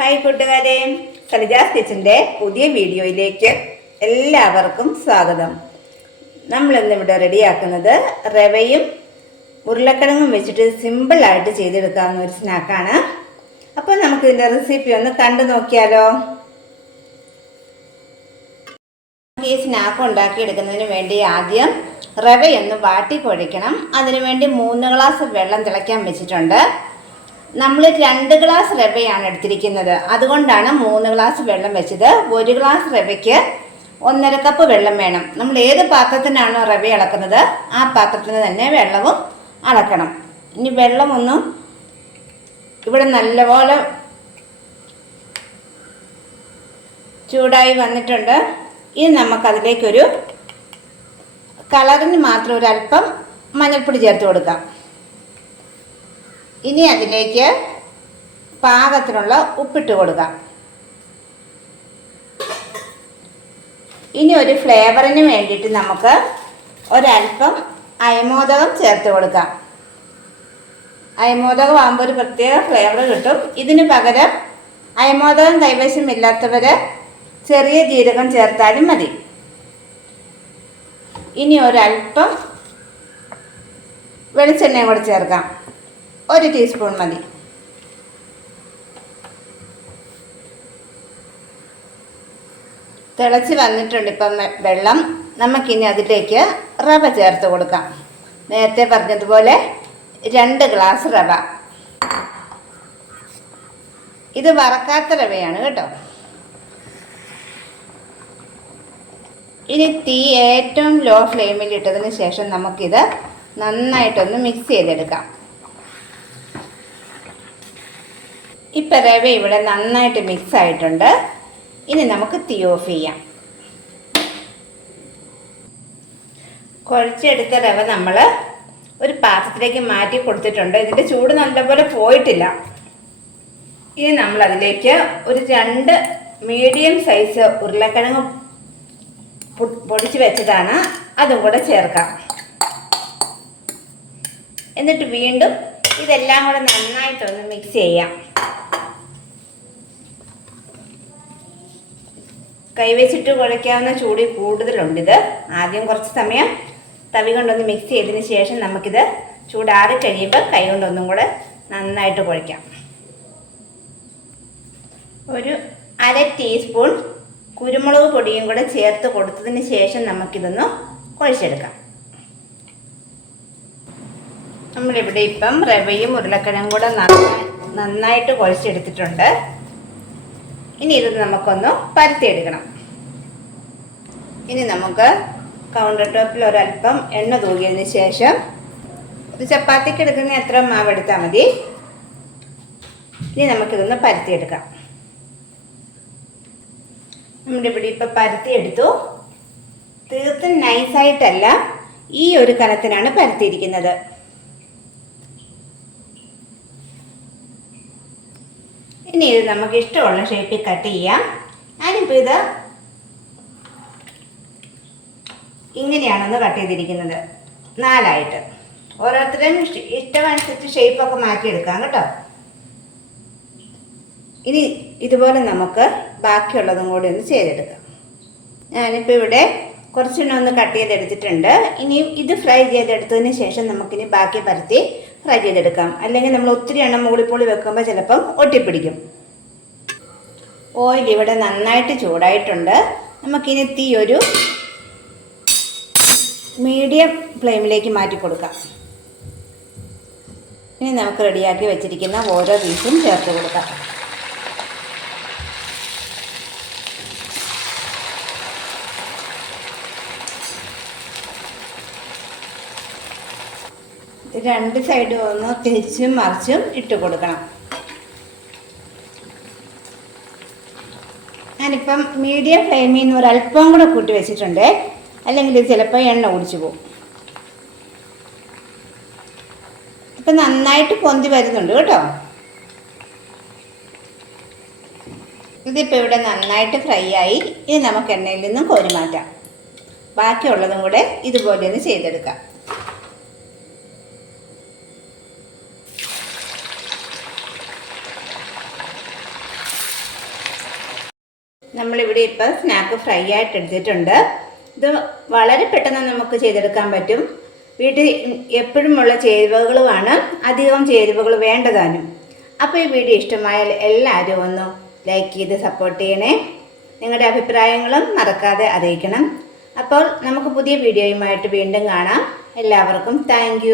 Hi കൂട്ടുകാരെ. സലജാസ് കിച്ചന്റെ പുതിയ വീഡിയോയിലേക്ക് എല്ലാവർക്കും സ്വാഗതം. നമ്മളിന്ന് ഇവിടെ റെഡിയാക്കുന്നത് റവയും ഉരുളക്കിഴങ്ങും വെച്ചിട്ട് സിമ്പിളായിട്ട് ചെയ്തെടുക്കാവുന്ന ഒരു സ്നാക്കാണ് അപ്പോൾ നമുക്ക് ഇതിന്റെ റെസിപ്പി ഒന്ന് കണ്ടു നോക്കിയാലോ? ഈ സ്നാക്ക് ഉണ്ടാക്കിയെടുക്കുന്നതിന് വേണ്ടി ആദ്യം റവയൊന്ന് വാട്ടി കുഴയ്ക്കണം. അതിനുവേണ്ടി മൂന്ന് ഗ്ലാസ് വെള്ളം തിളയ്ക്കാൻ വെച്ചിട്ടുണ്ട്. നമ്മൾ രണ്ട് ഗ്ലാസ് റവയാണ് എടുത്തിരിക്കുന്നത്. അതുകൊണ്ടാണ് മൂന്ന് ഗ്ലാസ് വെള്ളം വെച്ചത്. ഒരു ഗ്ലാസ് റവയ്ക്ക് ഒന്നര കപ്പ് വെള്ളം വേണം. നമ്മൾ ഏത് പാത്രത്തിനാണോ റവ ഇളക്കുന്നത് ആ പാത്രത്തിന് തന്നെ വെള്ളവും അളക്കണം. ഇനി വെള്ളമൊന്നും ഇവിടെ നല്ലപോലെ ചൂടായി വന്നിട്ടുണ്ട്. ഇനി നമുക്കതിലേക്കൊരു കളറിന് മാത്രം ഒരല്പം മഞ്ഞൾപ്പൊടി ചേർത്ത് കൊടുക്കാം. ഇനി അതിലേക്ക് പാകത്തിനുള്ള ഉപ്പിട്ട് കൊടുക്കാം. ഇനി ഒരു ഫ്ലേവറിന് വേണ്ടിയിട്ട് നമുക്ക് ഒരൽപ്പം അയമോദകം ചേർത്ത് കൊടുക്കാം. അയമോദകം ആകുമ്പോൾ ഒരു പ്രത്യേക ഫ്ലേവർ കിട്ടും. ഇതിന് പകരം അയമോദകം കൈവശമില്ലാത്തവർ ചെറിയ ജീരകം ചേർത്താലും മതി. ഇനി ഒരൽപ്പം വെളിച്ചെണ്ണയും കൂടെ ചേർക്കാം. ഒരു ടീസ്പൂൺ മതി. തിളച്ച് വന്നിട്ടുണ്ട് ഇപ്പം വെള്ളം. നമുക്കിനി അതിലേക്ക് റവ ചേർത്ത് കൊടുക്കാം. നേരത്തെ പറഞ്ഞതുപോലെ രണ്ട് ഗ്ലാസ് റവ. ഇത് വറക്കാത്ത റവയാണ് കേട്ടോ. ഇനി തീ ഏറ്റവും ലോ ഫ്ലെയിമിൽ ഇട്ടതിന് ശേഷം നമുക്കിത് നന്നായിട്ടൊന്ന് മിക്സ് ചെയ്തെടുക്കാം. ഇപ്പം റവ ഇവിടെ നന്നായിട്ട് മിക്സ് ആയിട്ടുണ്ട്. ഇനി നമുക്ക് തീ ഓഫ് ചെയ്യാം. കുഴച്ചെടുത്ത റവ നമ്മൾ ഒരു പാത്രത്തിലേക്ക് മാറ്റി കൊടുത്തിട്ടുണ്ട്. ഇതിന്റെ ചൂട് നല്ലപോലെ പോയിട്ടില്ല. ഇനി നമ്മൾ അതിലേക്ക് ഒരു രണ്ട് മീഡിയം സൈസ് ഉരുളക്കിഴങ്ങ് പൊടിച്ച് വെച്ചതാണ്. അതും കൂടെ ചേർക്കാം. എന്നിട്ട് വീണ്ടും ഇതെല്ലാം കൂടെ നന്നായിട്ടൊന്ന് മിക്സ് ചെയ്യാം. കൈവച്ചിട്ട് കുഴയ്ക്കാവുന്ന ചൂടി കൂടുതലുണ്ട് ഇത് ആദ്യം കുറച്ച് സമയം തവി കൊണ്ടൊന്ന് മിക്സ് ചെയ്തതിന് ശേഷം നമുക്കിത് ചൂടാറി കഴിയുമ്പോൾ കൈ കൊണ്ടൊന്നും കൂടെ നന്നായിട്ട് കുഴയ്ക്കാം. ഒരു അര ടീസ്പൂൺ കുരുമുളക് പൊടിയും കൂടെ ചേർത്ത് കൊടുത്തതിന് ശേഷം നമുക്കിതൊന്ന് കുഴച്ചെടുക്കാം. നമ്മളിവിടെ ഇപ്പം റവയും ഉരുളക്കിഴങ്ങും കൂടെ നന്നായിട്ട് കുഴച്ചെടുത്തിട്ടുണ്ട്. ഇനി ഇത് നമുക്കൊന്ന് പരത്തിയെടുക്കണം. ഇനി നമുക്ക് കൗണ്ടർ ടോപ്പിൽ ഒരല്പം എണ്ണ തൂകിയതിന് ശേഷം ഒരു ചപ്പാത്തിക്ക് എടുക്കുന്ന എത്ര മാവ് എടുത്താൽ മതി? ഇനി നമുക്കിതൊന്ന് പരത്തിയെടുക്കാം. നമ്മുടെ ഇവിടെ ഇപ്പം പരത്തിയെടുത്തു. തീർത്തും നൈസായിട്ടല്ല ഈ ഒരു കനത്തിനാണ് പരത്തിയിരിക്കുന്നത്. ഇനി ഇത് നമുക്ക് ഇഷ്ടമുള്ള ഷേപ്പിൽ കട്ട് ചെയ്യാം. ഞാനിപ്പോൾ ഇത് ഇങ്ങനെയാണെന്ന് കട്ട് ചെയ്തിരിക്കുന്നത്. നാലായിട്ട്. ഓരോരുത്തരും ഇഷ്ട- ഇഷ്ടമനുസരിച്ച് ഷേപ്പൊക്കെ മാറ്റിയെടുക്കാം കേട്ടോ. ഇനി ഇതുപോലെ നമുക്ക് ബാക്കിയുള്ളതും കൂടി ഒന്ന് ചെയ്തെടുക്കാം. ഞാനിപ്പോൾ ഇവിടെ കുറച്ചെണ്ണം ഒന്ന് കട്ട് ചെയ്തെടുത്തിട്ടുണ്ട്. ഇനി ഇത് ഫ്രൈ ചെയ്തെടുത്തതിന് ശേഷം നമുക്കിനി ബാക്കി പരത്തി ഫ്രൈ ചെയ്തെടുക്കാം. അല്ലെങ്കിൽ നമ്മൾ ഒത്തിരി എണ്ണം മൂളിപ്പൊളി വെക്കുമ്പോൾ ചിലപ്പം ഒട്ടിപ്പിടിക്കും. ഓയിൽ ഇവിടെ നന്നായിട്ട് ചൂടായിട്ടുണ്ട്. നമുക്കിനി തീ ഒരു മീഡിയം ഫ്ലെയിമിലേക്ക് മാറ്റി കൊടുക്കാം. ഇനി നമുക്ക് റെഡിയാക്കി വെച്ചിരിക്കുന്ന ഓരോ പീസും ചേർത്ത് കൊടുക്കാം. രണ്ട് സൈഡും ഒന്ന് തിരിച്ചും മറിച്ചും ഇട്ട് കൊടുക്കണം. ഞാനിപ്പം മീഡിയം ഫ്ലെയിമിൽ നിന്ന് ഒരല്പം കൂടെ കൂട്ടി വെച്ചിട്ടുണ്ട്. അല്ലെങ്കിൽ ഇത് ചിലപ്പോൾ എണ്ണ കുടിച്ചു പോകും. ഇപ്പം നന്നായിട്ട് പൊന്തി വരുന്നുണ്ട് കേട്ടോ. ഇതിപ്പോൾ ഇവിടെ നന്നായിട്ട് ഫ്രൈ ആയി. ഇനി നമുക്ക് എണ്ണയിൽ നിന്നും കോരി മാറ്റാം. ബാക്കിയുള്ളതും കൂടെ ഇതുപോലെ ഒന്ന് ചെയ്തെടുക്കാം. നമ്മളിവിടെ ഇപ്പോൾ സ്നാക്ക് ഫ്രൈ ആയിട്ട് എടുത്തിട്ടുണ്ട്. ഇത് വളരെ പെട്ടെന്ന് നമുക്ക് ചെയ്തെടുക്കാൻ പറ്റും. വീട്ടിൽ എപ്പോഴുമുള്ള ചേരുവകളുമാണ് അധികം ചേരുവകൾ വേണ്ടതാനും. അപ്പോൾ ഈ വീഡിയോ ഇഷ്ടമായാൽ എല്ലാവരും ഒന്ന് ലൈക്ക് ചെയ്ത് സപ്പോർട്ട് ചെയ്യണേ. നിങ്ങളുടെ അഭിപ്രായങ്ങളും മറക്കാതെ അറിയിക്കണം. അപ്പോൾ നമുക്ക് പുതിയ വീഡിയോയുമായിട്ട് വീണ്ടും കാണാം. എല്ലാവർക്കും താങ്ക്